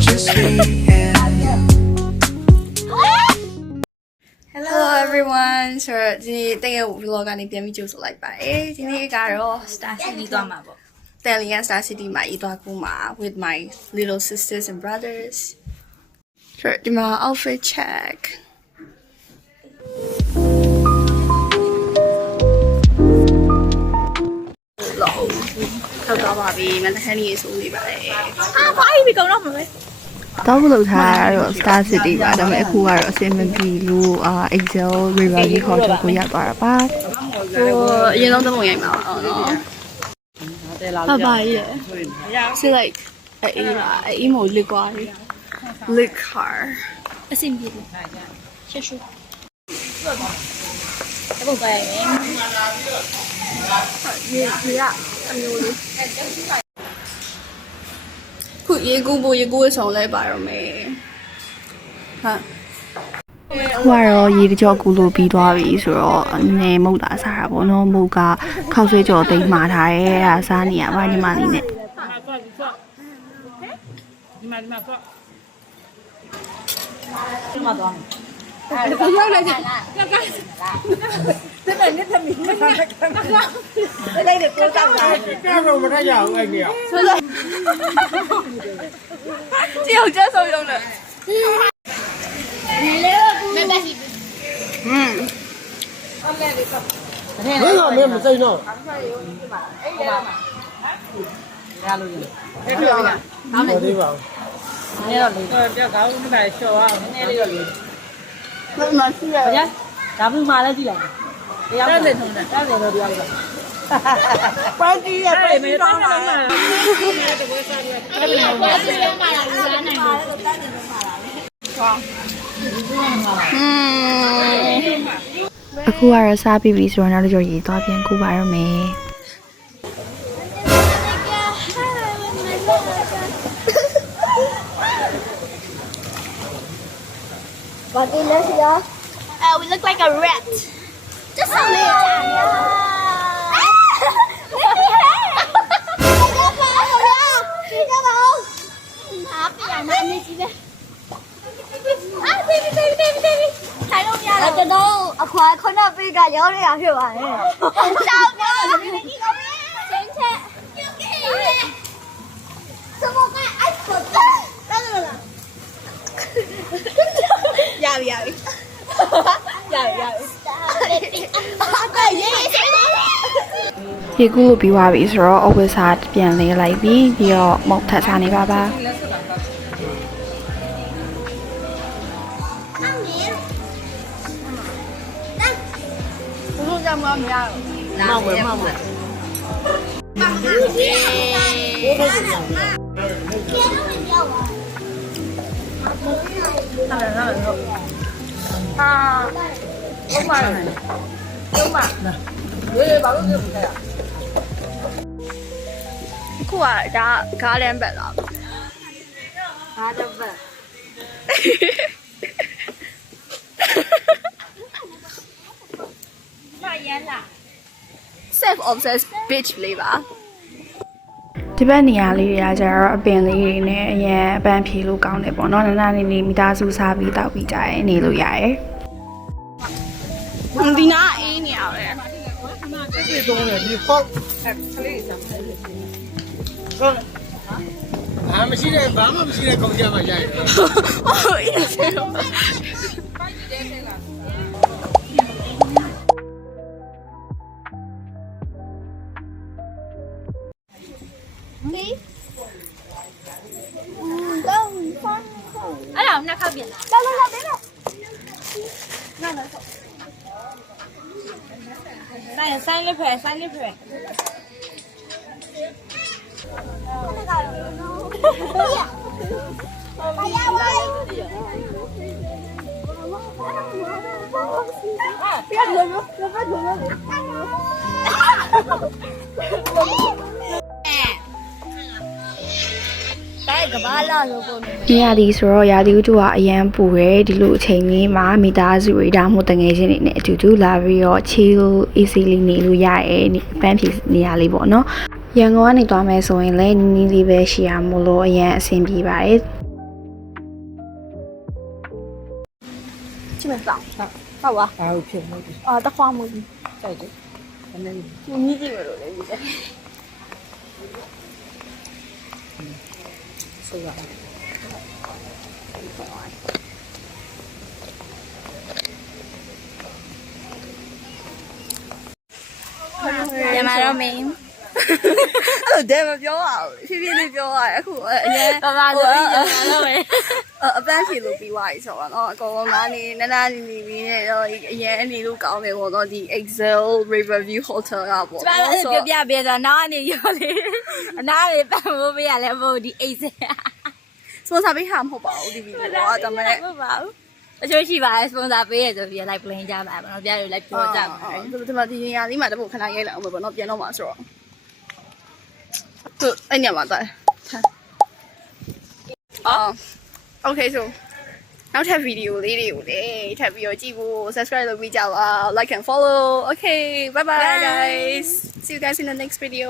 just me and you. Hello everyone ဆိုတော့ဒီနေ့တကယ် vlog ကနေပြန်ပြီးကြိုဆိုလိုက်ပါတယ်ဒီနေ့ကတော့ Star City သွားမှာပေါ့တယ်လီယန် Star City မှာဤသွားကူမှာ with my little sisters and brothers ဆိုတော့ဒီမှာ outfit check လောထောက်တော့ပါပြီမနက်ခင်းလေးဆိုနေပါတယ်ဟာဘာကြီးပြီးကုန်တော့မှာပဲတော့ဘလို့ထားရတော့ Star City ပါဒါပေမဲ့အခုကတော့အစင်မပြေလို့Excel River View Hotel ကိုရောက်သွားတာပါဟိုအရင်ဆုံးသုံးပုံရိုက်မှာအောင်နော်ဟာပါရဲ့ So like အေးမို့လစ်ကွာလစ်ကာအစင်ပြေတယ်ရှက်ရှုအခုပဲရေကအမျိုးလေးခုရေကူးဆောင်လဲပါတော့မယ်ဟာဟိုကတော့ရေကြောကူလို့ပြီးသွားပြီဆိုတော့နေမုတ်တာစားတာပေါ့နော်မုတ်ကခောက်ဆွဲကြော်တိတ်မှားထားတယ်အဲ့ဒါစားနေရပါညီမလေးနဲ့ဒီမှာသွားအဲ့ဒါရောက်လာကြ။တက်နေတယ်မင်းမထားတဲ့ကံ။လိုက်တယ်ကိုတောက်တာ။ကြောက်တော့မထရအောင်အဲ့ဒီ။ဆိုတော့တယောက်ကျဆုံးရုံနဲ့။မပဲစီ။အလဲလေးက။ဘယ်ကမင်းမစိမ့်တော့။အဲ့ဒါရလို့ရ။အဲ့ဒါကောင်းတယ်။ပါဘူး။နည်းတော့လေး။ပြောကောင်းမှလည်းလျှော်အောင်နည်းနည်းလေးတော့လေး။ဘယ်မှာရှိရလဲ။ဒါဘူးမှလည်းကြည့်လိုက်။တရားနဲ့ထုံးတယ်။တားတယ်တော့တရားလိုက်။ပါတီးရပဲမတောင်းလာ။ပါတီးရမှာလားလူလားနိုင်လို့တားတယ်တော့မှာလား။ဟုတ်။အခုကတော့စားပြီးပြီဆိုတော့နောက်တစ်ကြော်ရေသွားပြန်ကူပါရမယ်။ What is this here? We look like a rat. Just a little. I don't know. အခွာခုနကပြေးကရောနေတာဖြစ်ပါတယ်။တောက်တော့ဒီနေ့ကောင်းတယ်။စင်းချက်။ယူကေ။စမောကအိုက်ဖို့။လာလာလာ။ရပြီရေကူးပြီးသွားပြီဆိုတော့အဝတ်စားပြန်လဲလိုက်ပြီးတော့မုတ်ထပ်စားနေပါပါဘုရားမမရမောက်မယ်ဘုရားလုံးပါဝေးဘာလို့ပြုတ်ခဲ့ရအခုကဒါဂါလန်ဘက်လားဂါလန်ဘက်မရန်လား self obsessed bitch လေးပါဒီဘက်နေရာလေးတွေကကျတော့အပင်လေးတွေနဲ့အရင်အပန်းဖြေလို့ကောင်းတယ်ပေါ့နော်နာနေမိသားစုစားပြီးတောက်ပြီးကြရဲနေလို့ရတယ်ဒီနာအေးနေရပဲဒီတော့လေဒီဖောက်ကလေးစမ်းဟုတ်ဘာမှမရှိတဲ့ကောင်ကြမှာရိုက်ဟုတ်အေးတယ်တော့အဲ့ဒါနှစ်ခါပြင်လာလာပေးမယ်နားလာဆိုင်လေးဖယ်နေရာဒီဆိုတော့ရာသီဥတုကအရန်ပူရဲဒီလိုအချိန်လေးမှာမိသားစုတွေဒါမှမဟုတ်တငယ်ချင်းတွေနဲ့အတူတူလာပြီးတော့ chill easy လေးနေလို့ရရဲပန်းဖြေနေရာလေးပေါ့နော်ရန်ကုန်ကနေသွားမယ်ဆိုရင်လည်းနီးနီးလေးပဲရှိရမို့လို့အရန်အဆင်ပြေပါတယ် ချင်းမတောင်းဟုတ်ပါ ဘာလို့ဖြစ်လို့ဒီ တခွားမူကြီး စိုက်တယ်နည်းနည်း မြည်ကြည့်မလို့လေမြည်တယ် ဆိုရအောင် ရမတော့မင်းအဲ့ဒါမပြောပါဘူးဖြည်းဖြည်းလေးပြောရတယ်အခုအရင်ပါလို့ရမတော့ပဲအပန်းဖြေလို့ပြီးသွားပြီဆိုတော့နော်အကောင်ကောင်ကနေနာနေပြီးနေတော့အရင်အနေလို့ကောင်းတယ်ပေါ့နော်ဒီ Excel Riverview Hotel ကပေါ့နော်ဆိုပြပြဆိုနောက်ကနေရောလေအနားလေးပန်ဖို့ပြရလဲဖို့ဒီ Excel စပွန်ဆာပေးဟာမဟုတ်ပါဘူးဒီဗီဒီယိုကဒါမှလည်းမဟုတ်ပါဘူးအချို့ရှိပါတယ်စပွန်ဆာပေးရဆိုပြီးလိုက် plan ကြပါမယ်နော်ပြရလိုက်ပြောကြပါမယ်ဒီမှာဒီနေရာလေးမှာတပုတ်ခဏရိုက်လိုက်အောင်ပေါ့နော်ပြန်တော့မှာဆိုတော့သူအဲ့ညမှာတာအော် okay so နောက်ထပ်ဗီဒီယိုလေးတွေကိုလည်းထပ်ပြီးတော့ကြည့်ဖို့ subscribe လုပ်ပြီးကြပါ like and follow okay bye bye guys see you guys in the next video